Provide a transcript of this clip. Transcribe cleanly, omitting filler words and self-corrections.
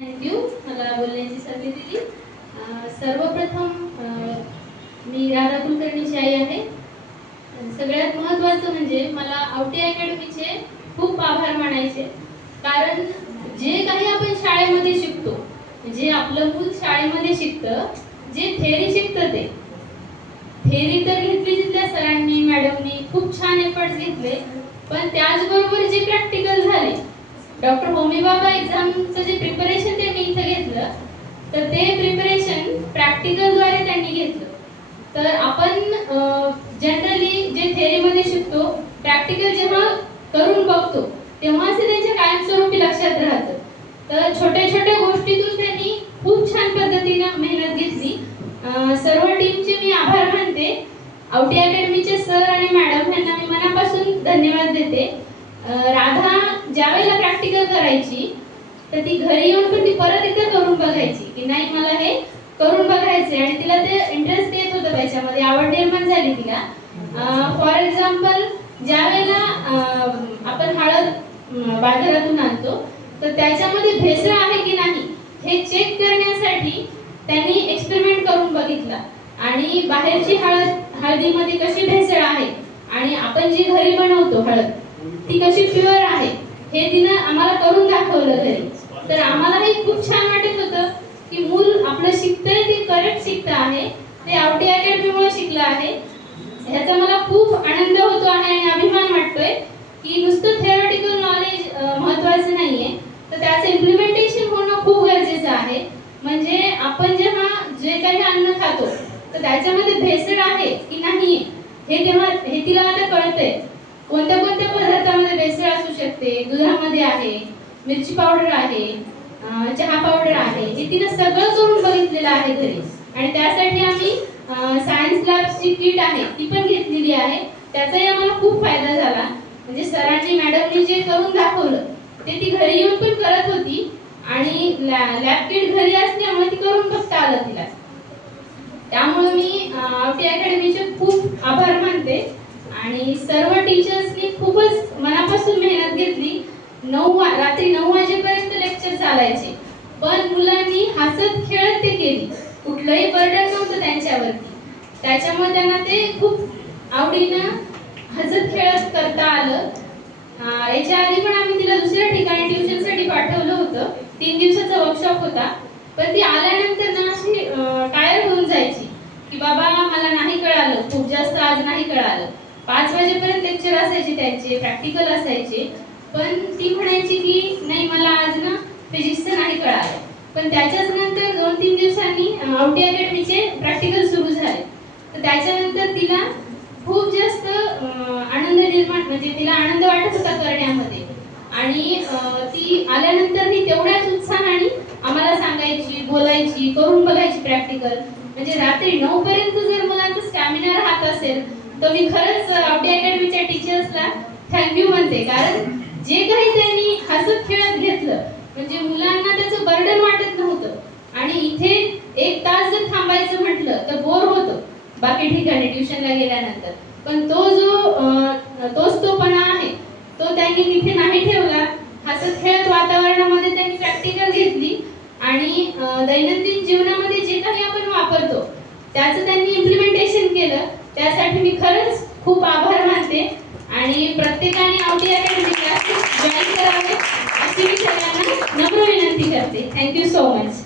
Thank you मला बोलण्याची संधी दिली। सर्वप्रथम मी राधा कुलकर्णीची आई आहे। सगळ्यात महत्त्वाचं म्हणजे मला आवटी अकॅडमीचे खूप आभार मानायचे, कारण जे काही आपण शाळेमध्ये शिकतो, जे आपलं मूल शाळेमध्ये शिकतं, जे थेअरी शिकतं ते थेअरी तर घेतली तिथल्या सरांनी मॅडमनी खूप छान एफर्ट्स घेतले, पण त्याचबरोबर जे प्रॅक्टिकल झाले, डॉक्टर होमी बाबा एक्झामचं जे प्रिपरेशन त्यांनी इथं घेतलं, तर ते प्रिपरेशन प्रॅक्टिकलद्वारे त्यांनी घेतलं। तर आपण जनरली जे थेअरीमध्ये शिकतो, प्रॅक्टिकल जेव्हा करून बघतो तेव्हाच ते त्यांच्या कायमस्वरूपी लक्षात राहतं। तर छोट्या छोट्या गोष्टीतून त्यांनी खूप छान पद्धतीने मेहनत घेतली। सर्व टीमचे मी आभार मानते। आवटी अकॅडमीचे सर आणि मॅडम यांना मी मनापासून धन्यवाद देते। राधा ज्यावेळेला प्रॅक्टिकल करायची तर ती घरी येऊन पण ती परत एकदा करून बघायची की नाही मला हे करून बघायचे, आणि तिला ते इंटरेस्ट येत होतं, त्याच्यामध्ये आवड निर्माण झाली तिला। फॉर एक्झाम्पल ज्यावेळेला आपण हळद बाजारातून आणतो तर त्याच्यामध्ये भेसळ आहे की नाही हे चेक करण्यासाठी त्यांनी एक्सपेरिमेंट करून बघितला, आणि बाहेरची हळदीमध्ये कशी भेसळ आहे आणि आपण जी घरी बनवतो हळद ती कशी प्युअर आहे हे तिने आम्हाला करून दाखवलं घरी। तर आम्हालाही खूप छान वाटत होतं की मूल आपलं शिकतंय ते करेक्ट शिकतं आहे, ते आवटी अकॅडमीमुळे शिकलं आहे। ह्याचा मला खूप आनंद होतो आहे आणि अभिमान वाटतोय की नुसतं थेअरेटिकल नॉलेज महत्त्वाचं नाहीये, तर त्याचं इम्प्लिमेंटेशन होणं खूप गरजेचं आहे। म्हणजे आपण जेव्हा जे काही अन्न खातो तर त्याच्यामध्ये भेसळ आहे की नाही हे तिला आता कळतंय। कोणत्या कोणत्या पदार्थामध्ये भेसळ असू शकते, दुधामध्ये आहे, मिरची पावडर आहे, चहा पावडर आहे, हे तिने सगळं करून बघितलेलं आहे घरी। आणि त्यासाठी आम्ही सायन्स लॅबची किट आहे ती पण घेतलेली आहे, त्याचाही आम्हाला खूप फायदा झाला। म्हणजे सरांनी मॅडमनी जे करून दाखवलं ते ती घरी येऊन पण करत होती, आणि लॅब किट घरी असल्यामुळे ती करून बघता आलं तिला। त्यामुळे मी आवटी अकॅडमीचे खूप आभार मानते, आणि सर्व टीचर्सनी खूपच मनापासून मेहनत घेतली। रात्री 9 वाजेपर्यंत लेक्चर चालायचे, पण मुलांनी हसत खेळत ते केली, कुठलंही बर्डन नव्हतं त्यांच्यावरती। त्याच्यामुळे त्यांना ते खूप आवडीनं हसत खेळत करता आलं। याच्या आधी पण आम्ही तिला दुसऱ्या ठिकाणी ट्युशनसाठी पाठवलं होतं, 3 दिवसाचा वर्कशॉप होता, पण ती आल्यानंतर ना अशी टायर होऊन जायची की बाबा मला नाही कळालं, खूप जास्त आज नाही कळालं। 5 वाजेपर्यंत लेक्चर असायचे त्यांचे, प्रॅक्टिकल असायचे, पण ती म्हणायची की नाही मला आज ना फिजिक्सचं नाही कळालं। पण त्याच्याच नंतर 2-3 दिवसांनी आवटी अकॅडमीचे प्रॅक्टिकल सुरू झाले, तर त्याच्यानंतर तिला खूप जास्त आनंद निर्माण, म्हणजे तिला आनंद वाटत होता करण्यामध्ये, आणि ती आल्यानंतर ही तेवढ्याच उत्साहाने आम्हाला सांगायची, बोलायची, करून बघायची प्रॅक्टिकल। म्हणजे रात्री 9 पर्यंत जर मुलांचा स्टॅमिना राहत असेल तर मी खरंच आवटी अकॅडमीच्या टीचर्सला थँक्यू म्हणते, कारण जे काही त्यांनी हसत खेळत घेतलं म्हणजे मुलांना त्याचं बर्डन वाटत नव्हतं। आणि इथे 1 तास जर थांबायचं म्हटलं तर बोर होतं बाकी ठिकाणी ट्युशनला गेल्यानंतर, पण तोच तोपणा आहे तो त्यांनी तिथे नाही ठेवला। हसत खेळत वातावरणामध्ये त्यांनी प्रॅक्टिकल घेतली, आणि दैनंदिन जीवनामध्ये जे काही आपण वापरतो त्याचं त्यांनी इम्प्लिमेंटेशन केलं। त्यासाठी मी खरंच खूप आभार मानते, आणि प्रत्येकाने आवटी अकॅडमीला जॉईन करावे अशी मी सगळ्यांना नम्र विनंती करते। Thank you so much.